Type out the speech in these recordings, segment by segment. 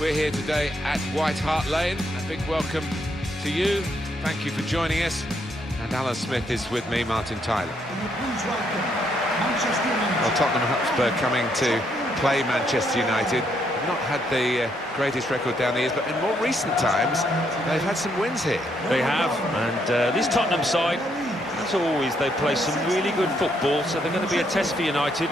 We're here today at White Hart Lane. A big welcome to you. Thank you for joining us. And Alan Smith is with me, Martin Tyler. Well, Tottenham Hotspur coming to play Manchester United. They've not had the greatest record down the years, but in more recent times, they've had some wins here. They have, and this Tottenham side, as always, they play some really good football, so they're going to be a test for United.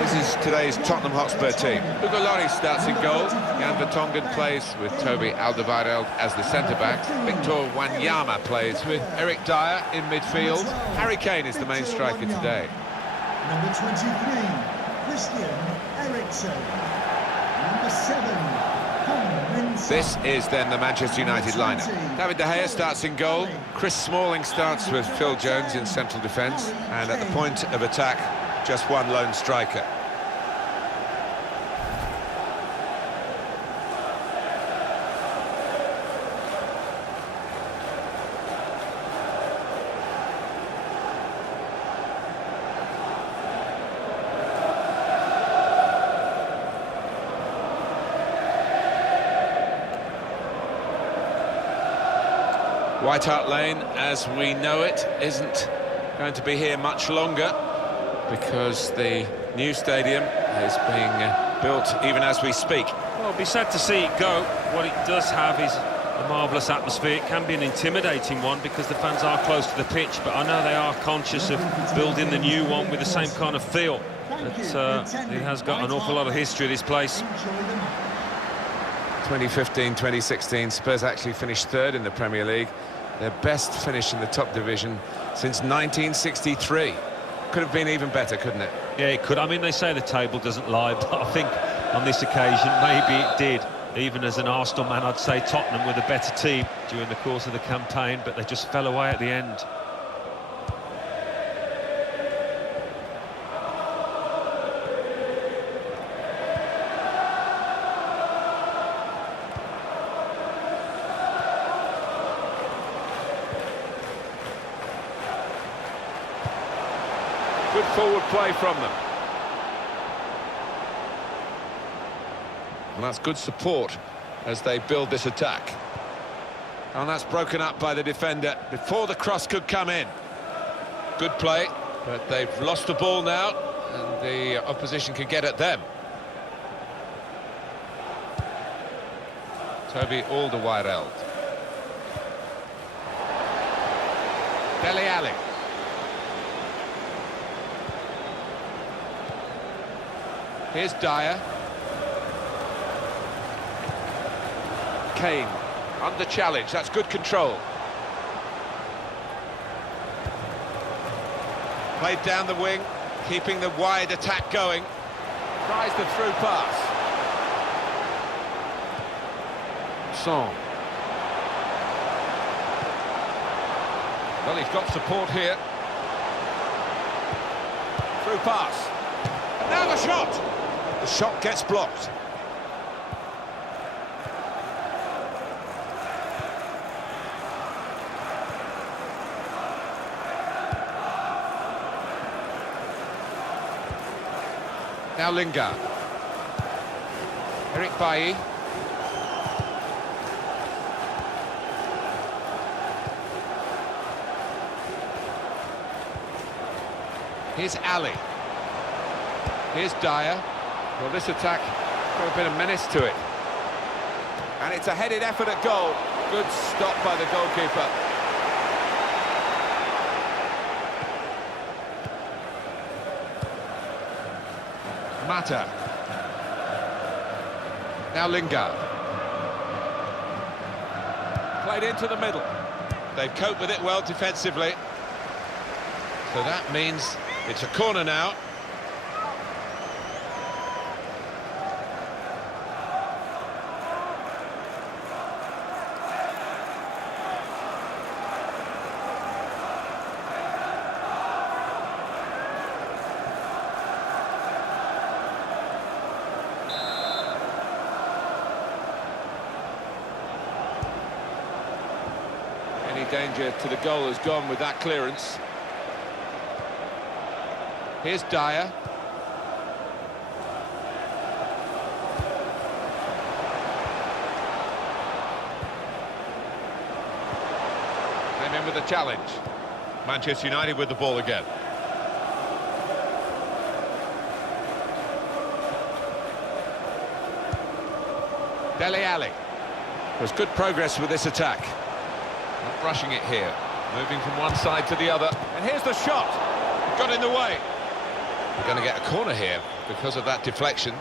This is today's Tottenham Hotspur team. Hugo Lloris starts in goal. Jan Vertonghen plays with Toby Alderweireld as the centre-back. Victor Wanyama plays with Eric Dyer in midfield. Harry Kane is the main striker today. Number 23, Christian Eriksen. Number 7, This is then the Manchester United lineup. David De Gea starts in goal. Chris Smalling starts with Phil Jones in central defence. And at the point of attack, just one lone striker. White Hart Lane, as we know it, isn't going to be here much longer because the new stadium is being built even as we speak. Well, it'll be sad to see it go. What it does have is a marvellous atmosphere. It can be an intimidating one because the fans are close to the pitch, but I know they are conscious of building the new one with the same kind of feel. But it has got an awful lot of history, this place. 2015-2016, Spurs actually finished third in the Premier League. Their best finish in the top division since 1963. Could have been even better, couldn't it? Yeah, it could. I mean, they say the table doesn't lie, but I think on this occasion, maybe it did. Even as an Arsenal man, I'd say Tottenham were the better team during the course of the campaign, but they just fell away at the end. Good forward play from them. And that's good support as they build this attack. And that's broken up by the defender before the cross could come in. Good play, but they've lost the ball now, and the opposition can get at them. Toby Alderweireld. Dele Alli. Here's Dyer. Kane under challenge. That's good control. Played down the wing, keeping the wide attack going. Tries the through pass. Song. Well, he's got support here. Through pass. And now the shot. The shot gets blocked. Now Lingard. Eric Bailly. Here's Ali. Here's Dyer. Well, this attack got a bit of menace to it. And it's a headed effort at goal. Good stop by the goalkeeper. Mata. Now Lingard. Played into the middle. They've coped with it well defensively. So that means it's a corner now. Danger to the goal has gone with that clearance. Here's Dyer. with a challenge. Manchester United with the ball again. Dele Alli. There's good progress with this attack. Not rushing it here. Moving from one side to the other. And here's the shot. Got in the way. We're going to get a corner here because of that deflection.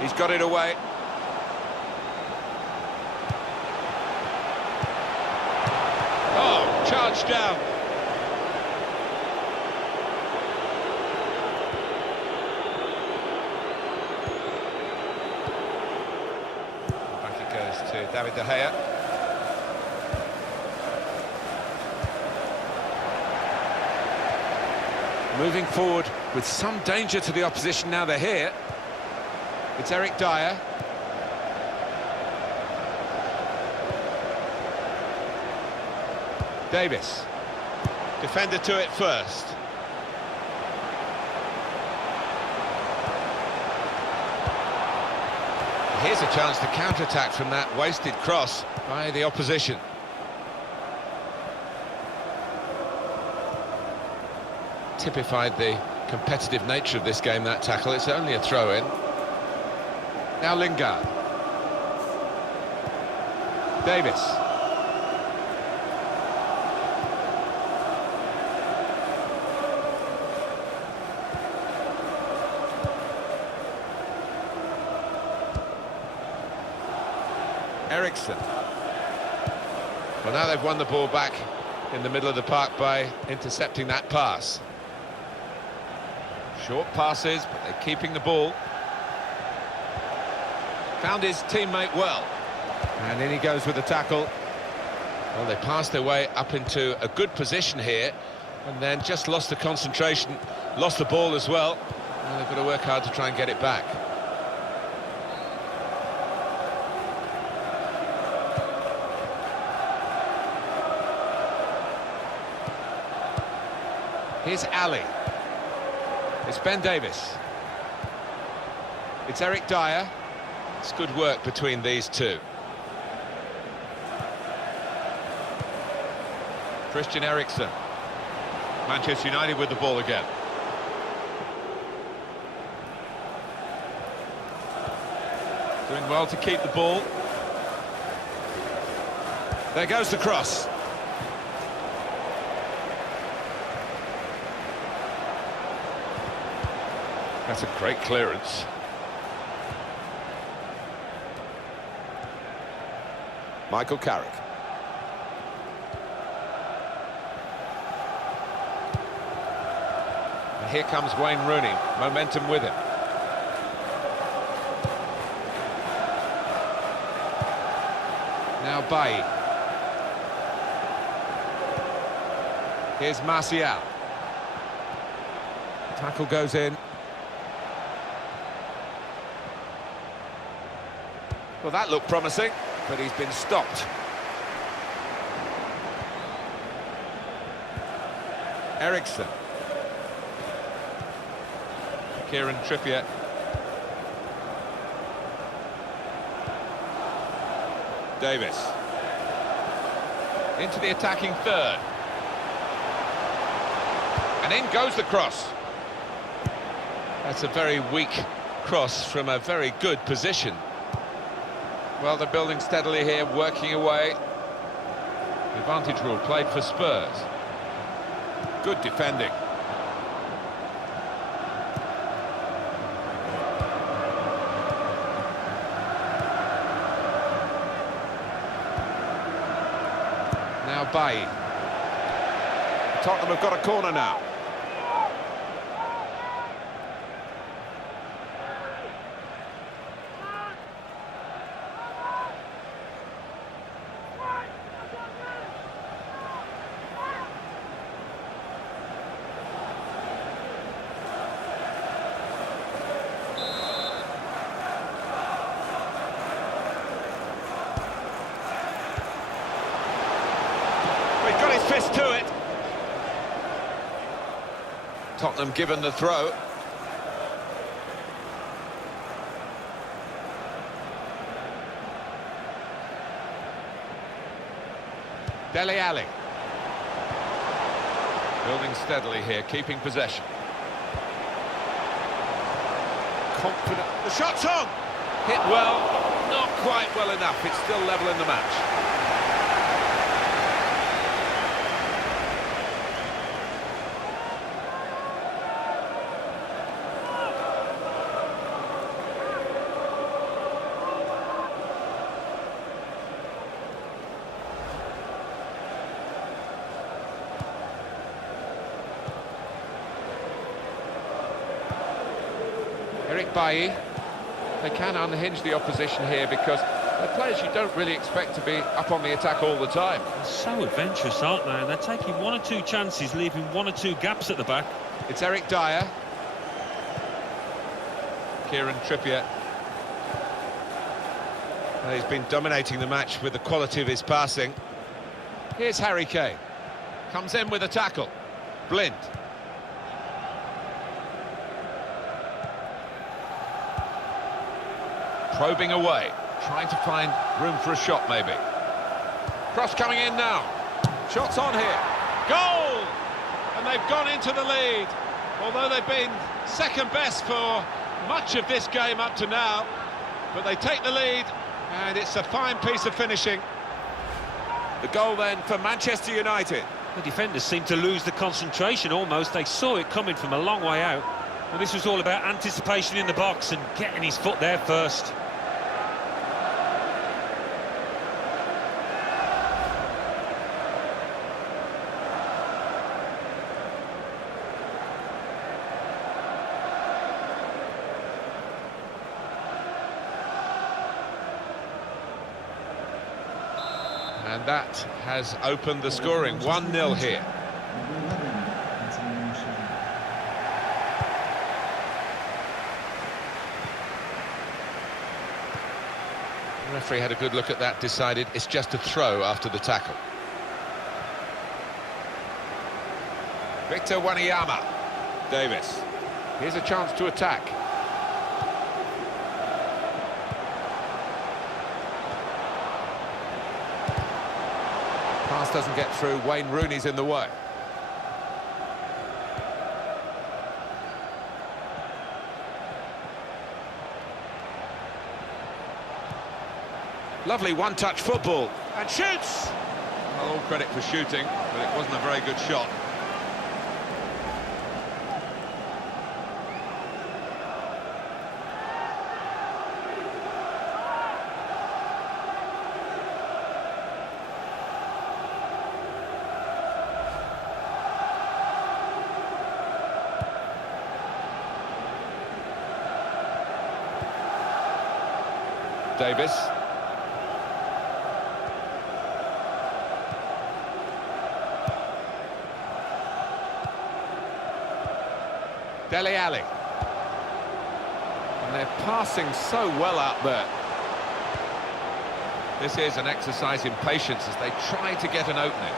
He's got it away. Oh, charged down. Back it goes to David De Gea. Moving forward with some danger to the opposition now they're here. It's Eric Dyer. Davis. Defender to it first. Here's a chance to counter-attack from that wasted cross by the opposition. Typified the competitive nature of this game, that tackle. It's only a throw-in. Now Lingard. Davis. Eriksson. Well, now they've won the ball back in the middle of the park by intercepting that pass. Short passes, but they're keeping the ball. Found his teammate well. And in he goes with the tackle. Well, they passed their way up into a good position here, and then just lost the concentration, lost the ball as well. Well, they've got to work hard to try and get it back. Here's Ali. It's Ben Davis. It's Eric Dyer. It's good work between these two. Christian Eriksen. Manchester United with the ball again. Doing well to keep the ball. There goes the cross. That's a great clearance. Michael Carrick. And here comes Wayne Rooney, momentum with him. Now Bailly. Here's Martial. Tackle goes in. Well, that looked promising, but he's been stopped. Eriksson. Kieran Trippier. Davis. Into the attacking third. And in goes the cross. That's a very weak cross from a very good position. Well, they're building steadily here, working away. The advantage rule played for Spurs. Good defending. Now Bailly. Tottenham have got a corner now. his fist to it. Tottenham given the throw. Dele Alli. Building steadily here, keeping possession. Confident. The shot's on! Hit well, not quite well enough. It's still level in the match. Eric Bailly. They can unhinge the opposition here because they're players you don't really expect to be up on the attack all the time. They're so adventurous, aren't they? And they're taking one or two chances, leaving one or two gaps at the back. It's Eric Dyer. Kieran Trippier. Well, he's been dominating the match with the quality of his passing. Here's Harry Kane. Comes in with a tackle. Blind. Probing away, trying to find room for a shot maybe. Cross coming in now. Shots on here. Goal! And they've gone into the lead. Although they've been second best for much of this game up to now. But they take the lead, and it's a fine piece of finishing. The goal then for Manchester United. The defenders seem to lose the concentration almost. They saw it coming from a long way out. Well, this was all about anticipation in the box and getting his foot there first. And that has opened the scoring. 1-0 here. The referee had a good look at that, decided it's just a throw after the tackle. Victor Wanyama. Davis. Here's a chance to attack. Pass doesn't get through. Wayne Rooney's in the way. Lovely one-touch football. And shoots! Well, all credit for shooting, but it wasn't a very good shot. Davis. Dele Alli. And they're passing so well out there. This is an exercise in patience as they try to get an opening.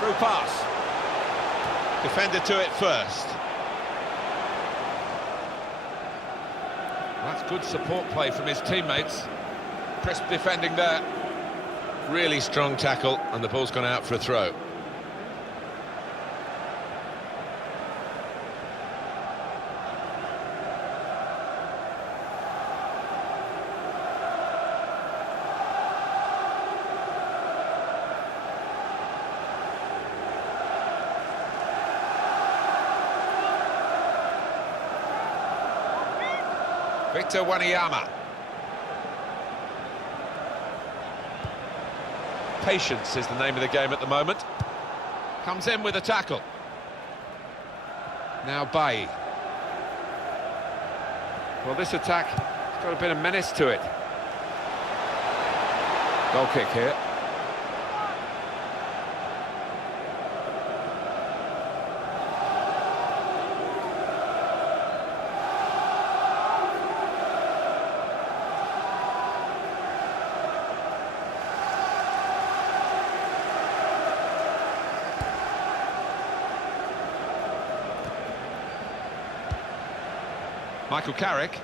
Through pass. Defender to it first. That's good support play from his teammates. Crisp defending there. Really strong tackle, and the ball's gone out for a throw. Victor Wanyama. Patience is the name of the game at the moment. Comes in with a tackle. Now Bailly. Well, this attack has got a bit of menace to it. Goal kick here. Michael Carrick.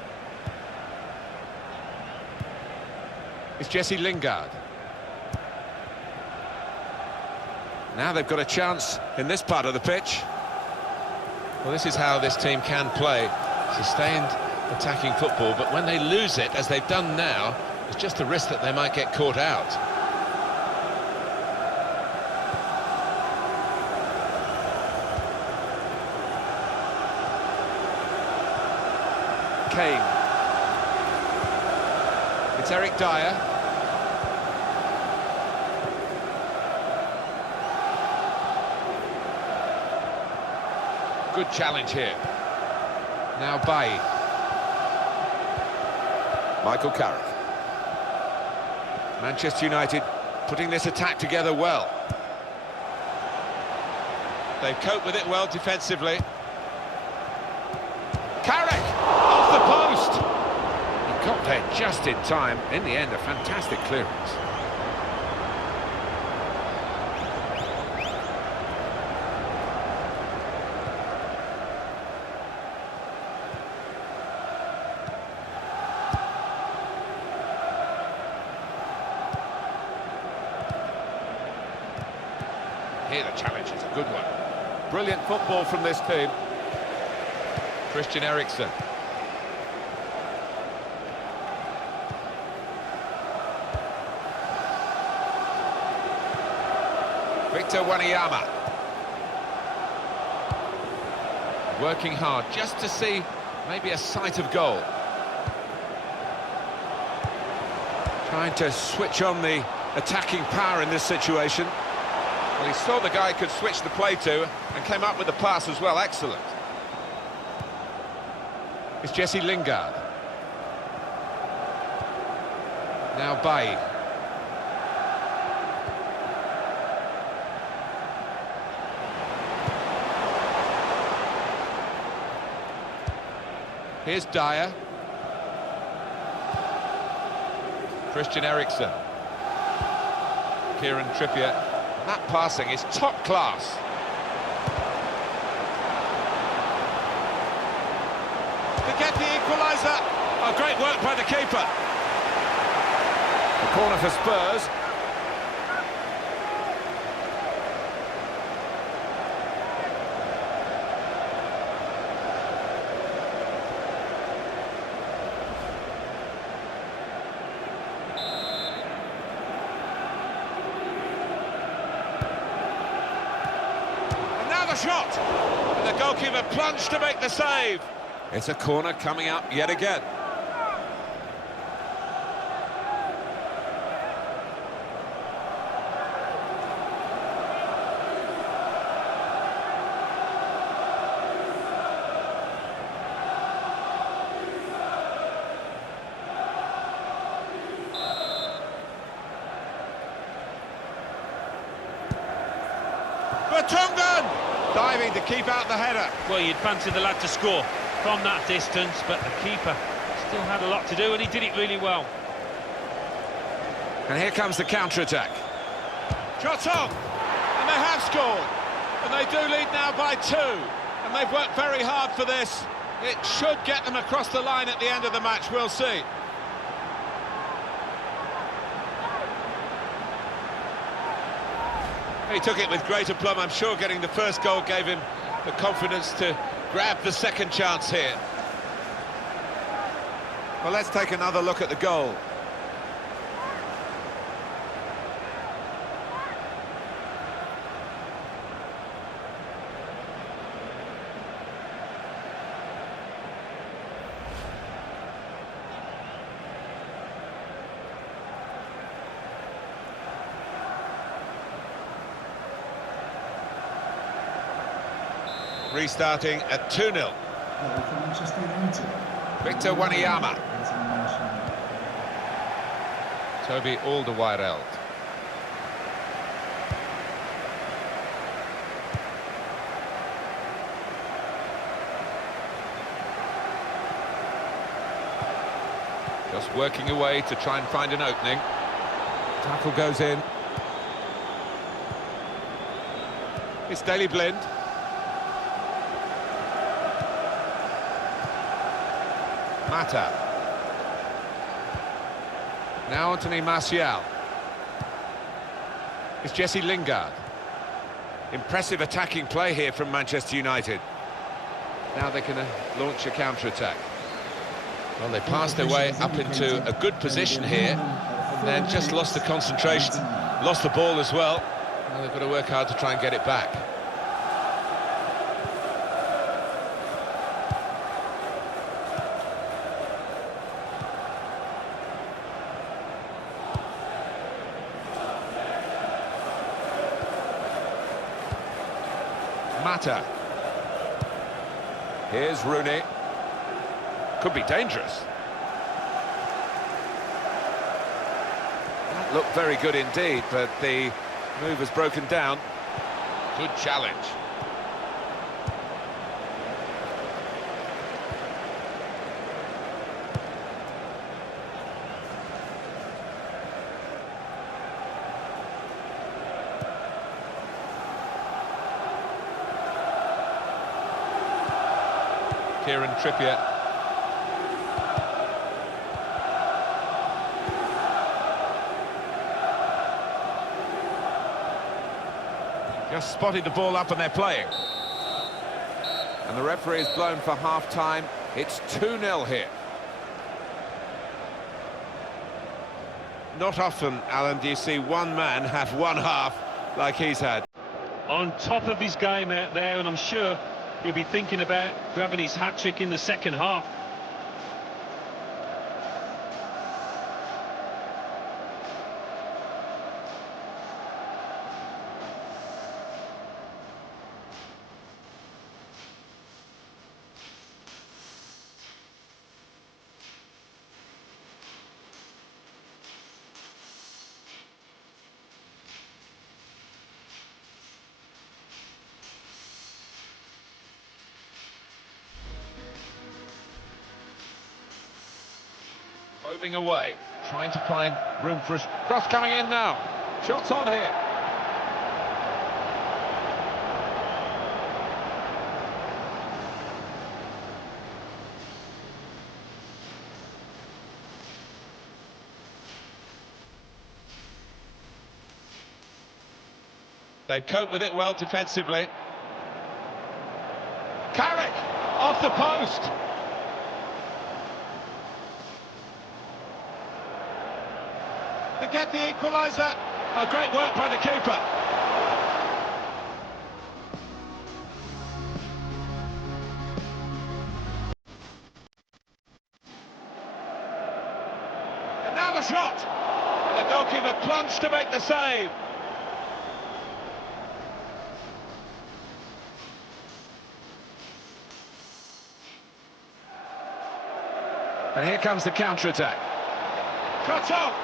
It's Jesse Lingard. Now they've got a chance in this part of the pitch. Well, this is how this team can play. Sustained attacking football, but when they lose it, as they've done now, it's just a risk that they might get caught out. Kane. It's Eric Dyer. Good challenge here. Now Bailly. Michael Carrick. Manchester United putting this attack together well. They've coped with it well defensively. Carrick! Off the post! He got there just in time. In the end, a fantastic clearance. Here the challenge is a good one. Brilliant football from this team. Christian Eriksen. Victor Wanyama. Working hard just to see maybe a sight of goal. Trying to switch on the attacking power in this situation. Well, he saw the guy could switch the play to and came up with the pass as well. Excellent. It's Jesse Lingard. Now Bailly. Here's Dyer. Christian Eriksen. Kieran Trippier. That passing is top class. To get the equaliser. Oh, great work by the keeper. The corner for Spurs. Shot, and the goalkeeper plunged to make the save. It's a corner coming up yet again. Vertonghen! Diving to keep out the header. Well, you'd fancy the lad to score from that distance, but the keeper still had a lot to do, and he did it really well. And here comes the counter-attack. Shot on! And they have scored. And they do lead now by 2. And they've worked very hard for this. It should get them across the line at the end of the match. We'll see. He took it with great aplomb. I'm sure getting the first goal gave him the confidence to grab the second chance here. Well, let's take another look at the goal. Restarting at 2-0. Victor Wanyama. Toby Alderweireld. Just working away to try and find an opening. Tackle goes in. It's Daley Blind. Mata. Now Anthony Martial. It's Jesse Lingard. Impressive attacking play here from Manchester United. Now they can launch a counter-attack. Well, they passed their way up into a good position here, and then just lost the concentration, lost the ball as well. Well, they've got to work hard to try and get it back. Mata. Here's Rooney. Could be dangerous. That looked very good indeed, but the move has broken down. Good challenge. Kieran Trippier. Just spotted the ball up and they're playing. And the referee is blown for half-time. It's 2-0 here. Not often, Alan, do you see one man have one half like he's had. On top of his game out there, and I'm sure he'll be thinking about grabbing his hat-trick in the second half. Moving away, trying to find room for a cross coming in now. Shots on here. They cope with it well defensively. Carrick off the post. To get the equaliser. Oh, great work by the keeper. And now the shot. The goalkeeper plunged to make the save. And here comes the counter-attack. Cut off.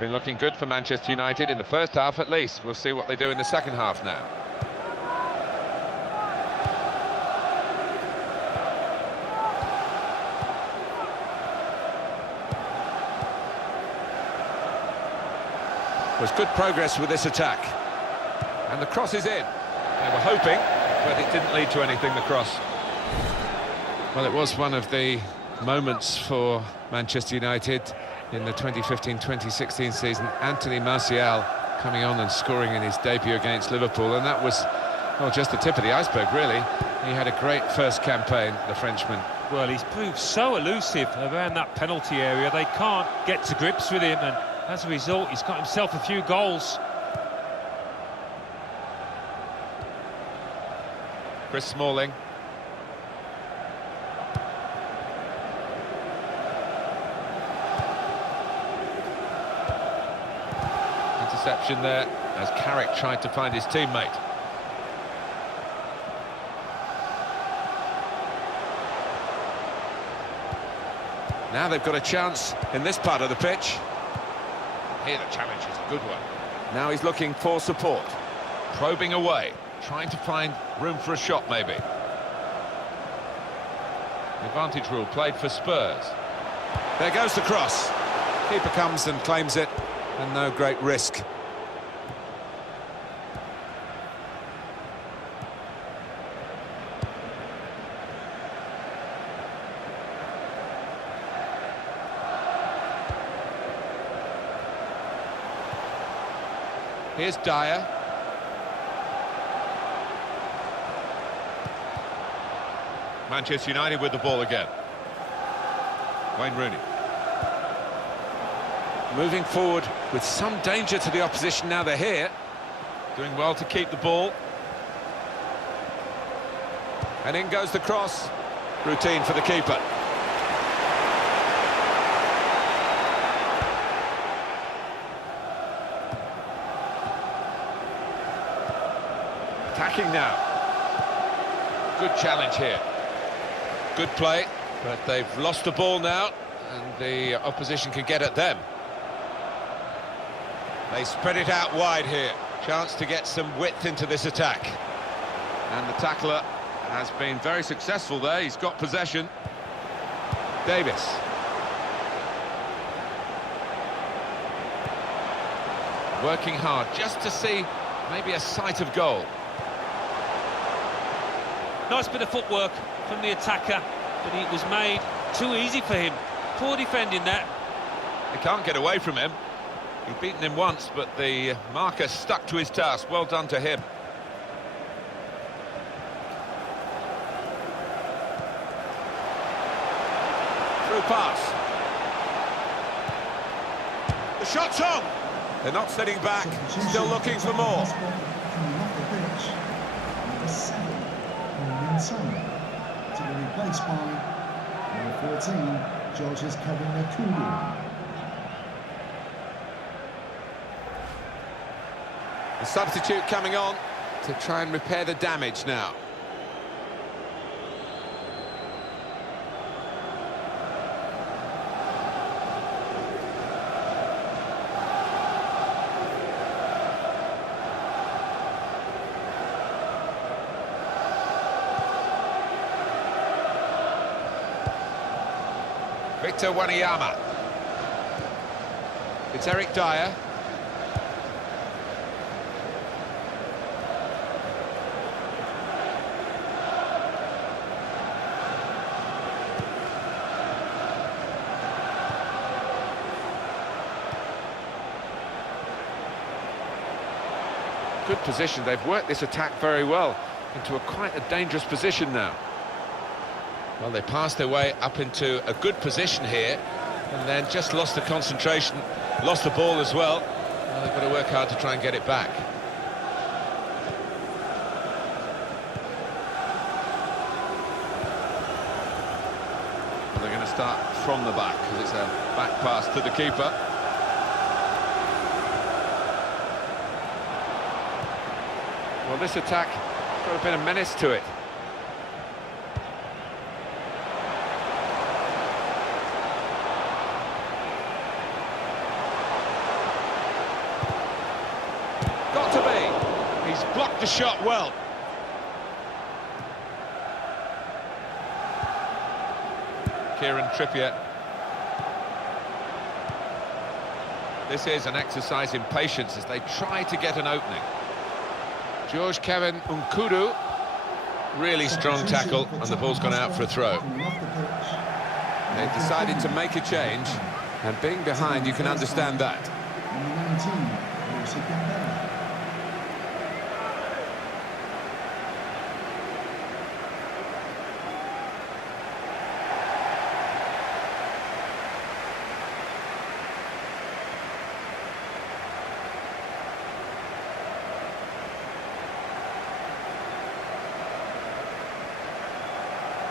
Been looking good for Manchester United in the first half at least. We'll see what they do in the second half now. Was good progress with this attack. And the cross is in. They were hoping, but it didn't lead to anything, the cross. Well, it was one of the moments for Manchester United in the 2015-2016 season. Anthony Martial coming on and scoring in his debut against Liverpool, and that was, well, just the tip of the iceberg, really. He had a great first campaign, the Frenchman. Well, he's proved so elusive around that penalty area. They can't get to grips with him, and as a result, he's got himself a few goals. Chris Smalling. Interception there. as Carrick tried to find his teammate. Now they've got a chance in this part of the pitch. Here the challenge is a good one. Now he's looking for support. Probing away, trying to find room for a shot maybe. The advantage rule played for Spurs. There goes the cross. Keeper comes and claims it, and no great risk. Here's Dyer. Manchester United with the ball again. Wayne Rooney. Moving forward with some danger to the opposition now they're here. Doing well to keep the ball. And in goes the cross. Routine for the keeper. Attacking now. Good challenge here. Good play, but they've lost the ball now, and the opposition can get at them. They spread it out wide here. Chance to get some width into this attack. And the tackler has been very successful there. He's got possession. Davis. Working hard just to see maybe a sight of goal. Nice bit of footwork from the attacker, but it was made too easy for him. Poor defending that. They can't get away from him. He's beaten him once, but the marker stuck to his task. Well done to him. Through pass. The shot's on. They're not sitting back, still looking for more. To be replaced by number 14, George's Kevin Nkudu. The substitute coming on to try and repair the damage now. Victor Wanyama. It's Eric Dyer. Good position. They've worked this attack very well into quite a dangerous position now. Well, they passed their way up into a good position here and then just lost the concentration, lost the ball as well. Well, they've got to work hard to try and get it back. Well, they're going to start from the back because it's a back pass to the keeper. Well, this attack got a bit of menace to it. Got to be. He's blocked the shot well. Kieran Trippier. This is an exercise in patience as they try to get an opening. George Kevin Nkudu, really strong tackle, and the ball's gone out for a throw. They've decided to make a change, and being behind, you can understand that.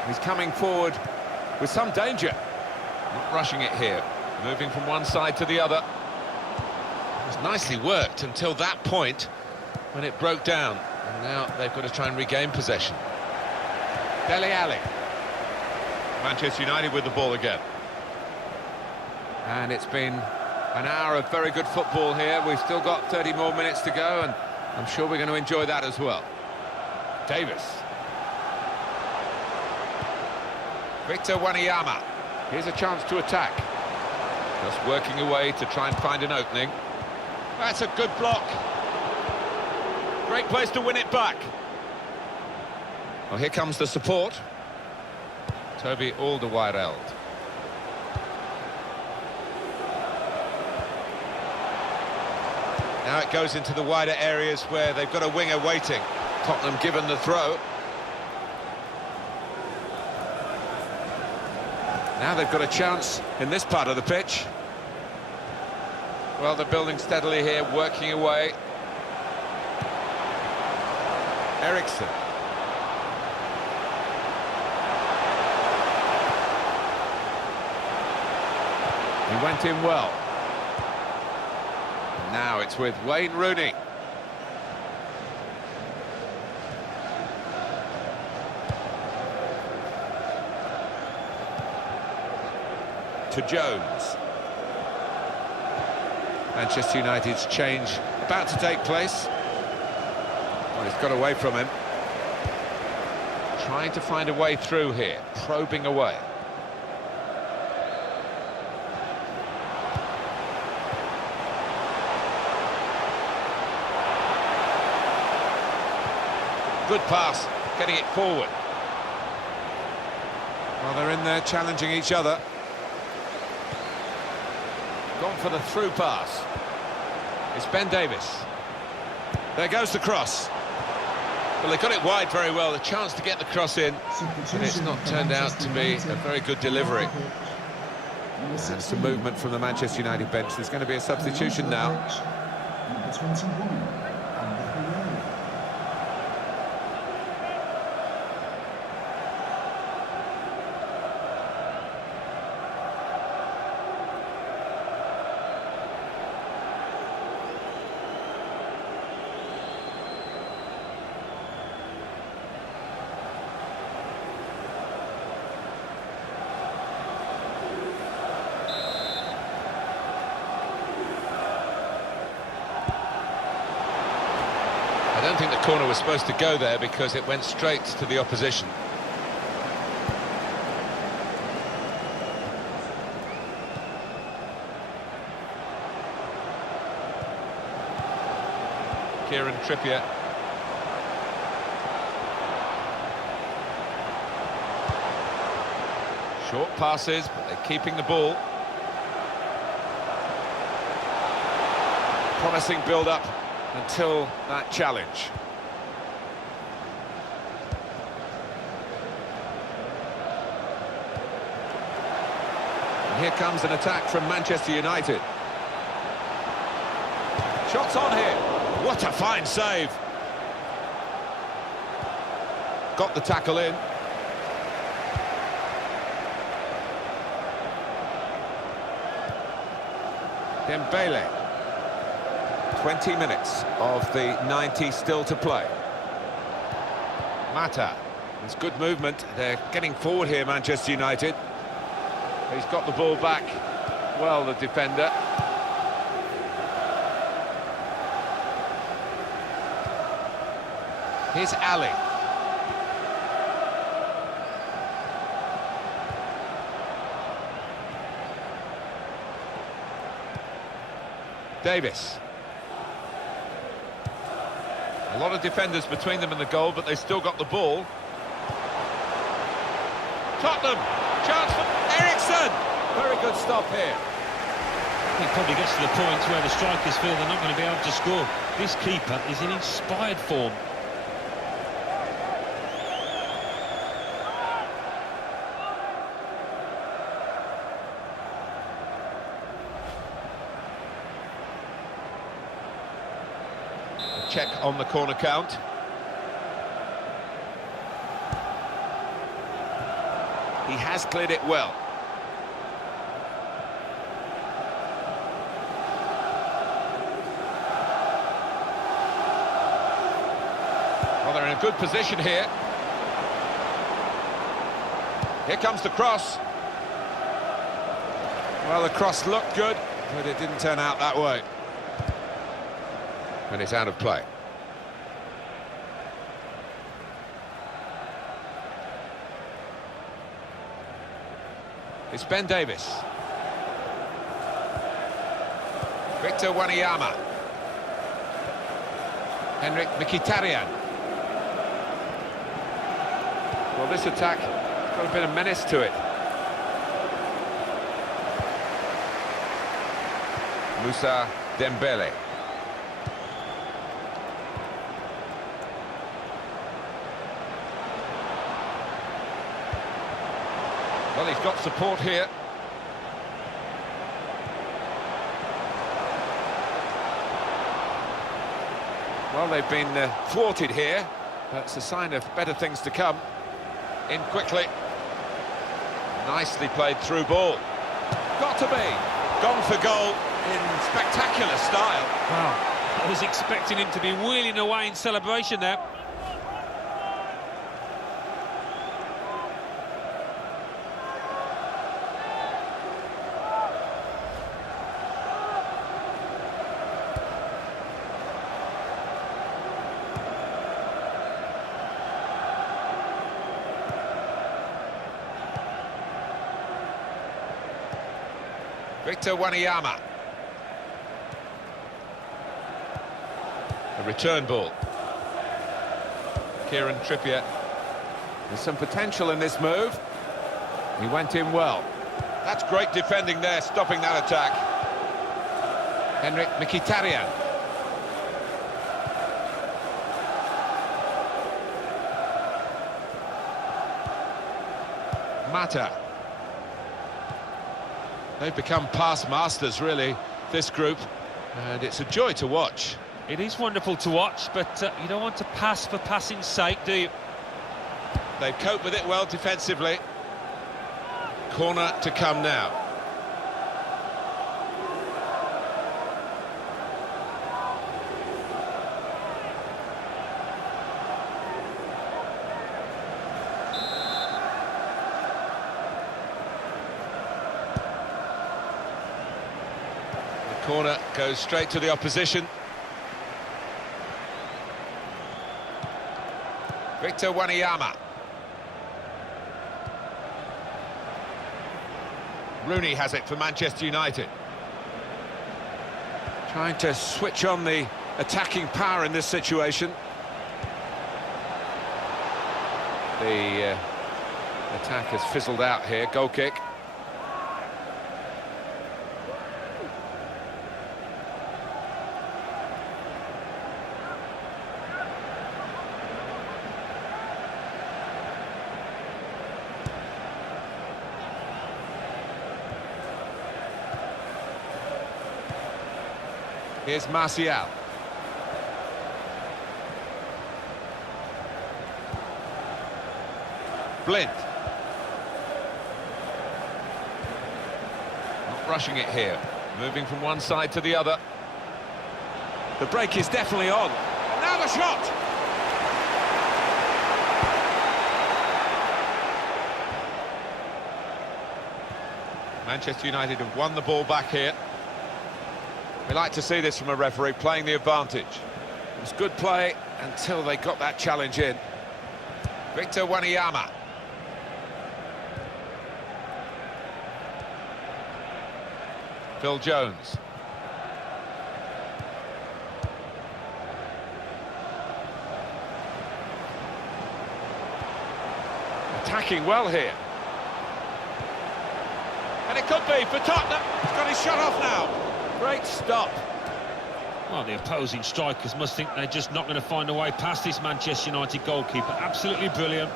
He's coming forward with some danger. Not rushing it here. Moving from one side to the other. was nicely worked until that point when it broke down. And now they've got to try and regain possession. Dele Alli. Manchester United with the ball again. And it's been an hour of very good football here. We've still got 30 more minutes to go, and I'm sure we're going to enjoy that as well. Davis. Victor Wanyama. Here's a chance to attack. Just working away to try and find an opening. That's a good block. Great place to win it back. Well, here comes the support. Toby Alderweireld. Now it goes into the wider areas where they've got a winger waiting. Tottenham given the throw. Now they've got a chance in this part of the pitch. Well, they're building steadily here, working away. Eriksson. He went in well. Now it's with Wayne Rooney. To Jones. Manchester United's change about to take place. Well, he's got away from him. Trying to find a way through here, probing away. Good pass, getting it forward. Well, they're in there challenging each other. Gone for the through pass. It's Ben Davis. There goes the cross. Well, they got it wide very well, a chance to get the cross in, but it's not turned out to be a very good delivery. And some movement from the Manchester United bench. There's going to be a substitution now. Number 21. I don't think the corner was supposed to go there because it went straight to the opposition. Kieran Trippier. Short passes, but they're keeping the ball. Promising build-up until that challenge. And here comes an attack from Manchester United. Shots on here. What a fine save. Got the tackle in. Dembele. 20 minutes of the 90 still to play. Mata. It's good movement. They're getting forward here, Manchester United. He's got the ball back. Well, the defender. Here's Ali. Davis. A lot of defenders between them and the goal, but they still got the ball. Tottenham, chance for Eriksson. Very good stop here. He probably gets to the point where the strikers feel they're not going to be able to score. This keeper is in inspired form. Check on the corner count. He has cleared it well. in a good position here. Here comes the cross. Well, the cross looked good, but it didn't turn out that way. And it's out of play. It's Ben Davis. Victor Wanyama. Henrik Mkhitaryan. Well, this attack has got a bit of menace to it. Moussa Dembele. Well, he's got support here. Well, they've been thwarted here. That's a sign of better things to come. In quickly. Nicely played through ball. Got to be. Gone for goal in spectacular style. Wow, I was expecting him to be wheeling away in celebration there. Victor Wanyama. A return ball. Kieran Trippier. There's some potential in this move. He went in well. That's great defending there, stopping that attack. Henrik Mkhitaryan. Mata. They've become past masters, really, this group, and it's a joy to watch. It is wonderful to watch, but you don't want to pass for passing's sake, do you? They've coped with it well defensively. Corner to come now. Corner goes straight to the opposition. Victor Wanyama. Rooney has it for Manchester United. Trying to switch on the attacking power in this situation. The attack has fizzled out here. Goal kick. Here's Martial. Blind. Not rushing it here. Moving from one side to the other. The break is definitely on. Now the shot! Manchester United have won the ball back here. We like to see this from a referee, playing the advantage. It was good play until they got that challenge in. Victor Wanyama. Phil Jones. Attacking well here. And it could be for Tottenham. He's got his shot off now. Great stop. Well, the opposing strikers must think they're just not going to find a way past this Manchester United goalkeeper. Absolutely brilliant.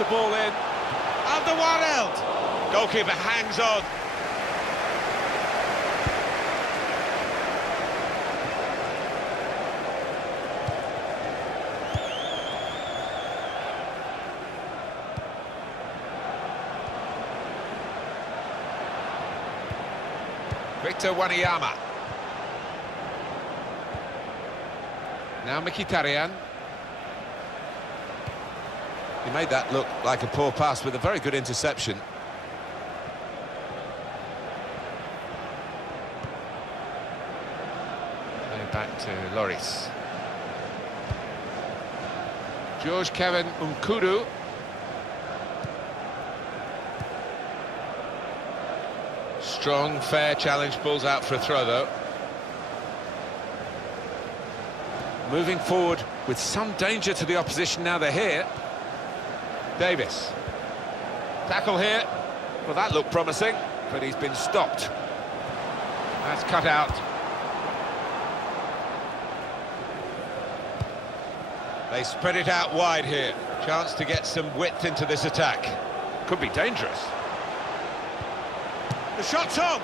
the ball in. Alderweireld! Goalkeeper hangs on. Victor Wanyama. Now Mkhitaryan. He made that look like a poor pass with a very good interception. Play back to Lloris. George Kevin Nkudu. Strong, fair challenge, pulls out for a throw though. Moving forward with some danger to the opposition now they're here. Davis. Tackle here. Well, that looked promising, but he's been stopped. That's cut out. They spread it out wide here. Chance to get some width into this attack. Could be dangerous. The shot's on!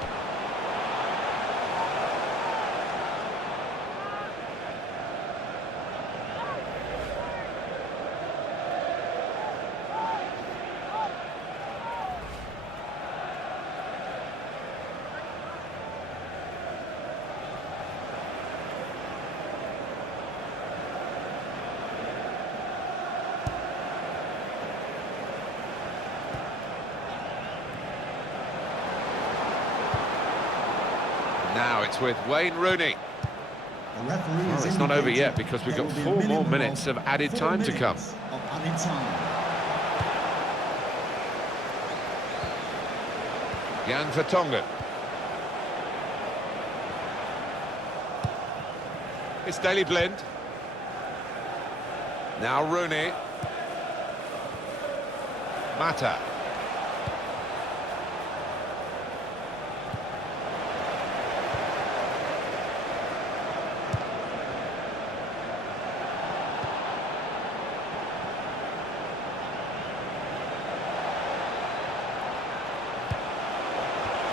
Now it's with Wayne Rooney. Well, it's not over yet because we've got 4 more minutes of added time to come. Jan Vertonghen. It's Daley Blind. Now Rooney. Mata.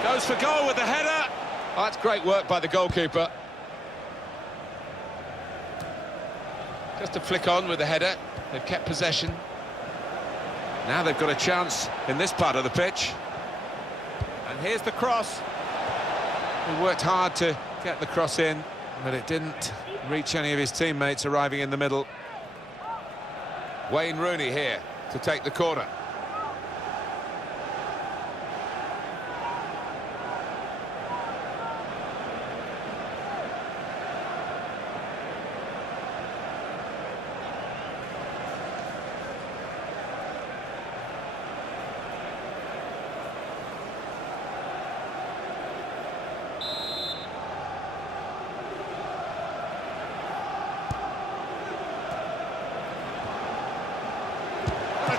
Goes for goal with the header. Oh, that's great work by the goalkeeper. Just a flick on with the header. They've kept possession. Now they've got a chance in this part of the pitch. And here's the cross. He worked hard to get the cross in, but it didn't reach any of his teammates arriving in the middle. Wayne Rooney here to take the corner.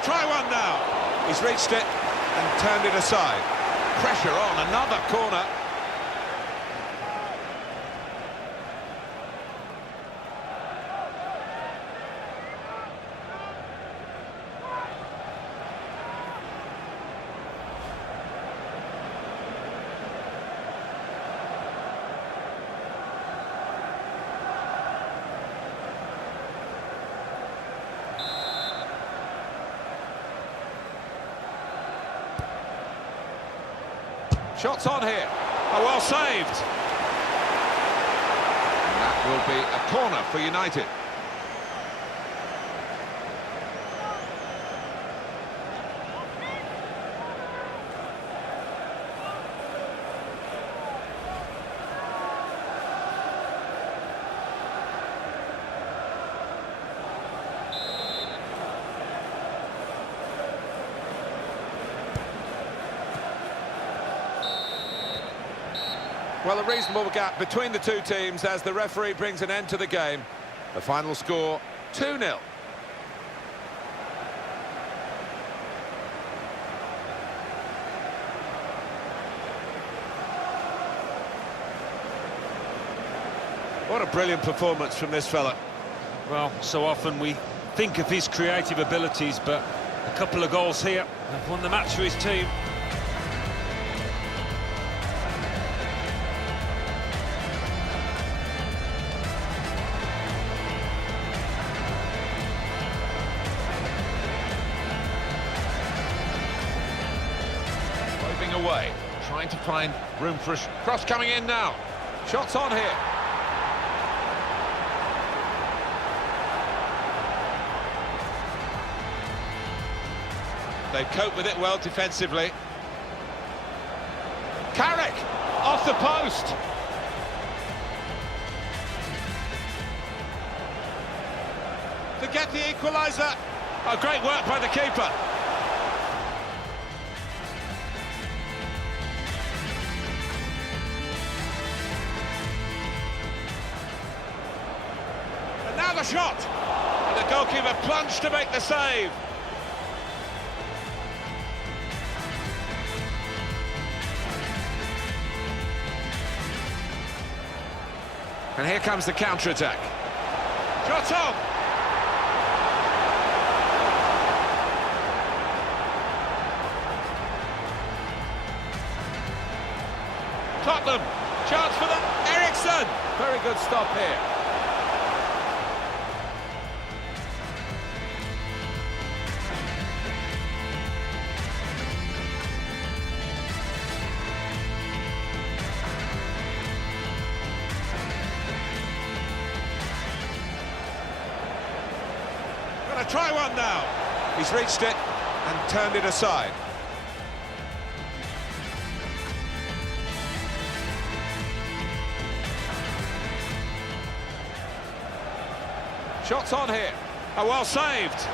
Try one now. He's reached it and turned it aside. Pressure on, another corner. Shots on here. Oh, well saved. And that will be a corner for United. Well, a reasonable gap between the two teams as the referee brings an end to the game. The final score, 2-0. What a brilliant performance from this fella. Well, so often we think of his creative abilities, but A couple of goals here have won the match for his team. Waving away, trying to find room for a cross coming in now. Shots on here. They cope with it well defensively. Carrick off the post. To get the equaliser. Oh, great work by the keeper. And now the shot. And the goalkeeper plunged to make the save. And here comes the counter-attack. Shot on! Tottenham, chance for them. Eriksson! Very good stop here. Gonna try one now. He's reached it and turned it aside. Shots on here. Oh, well saved.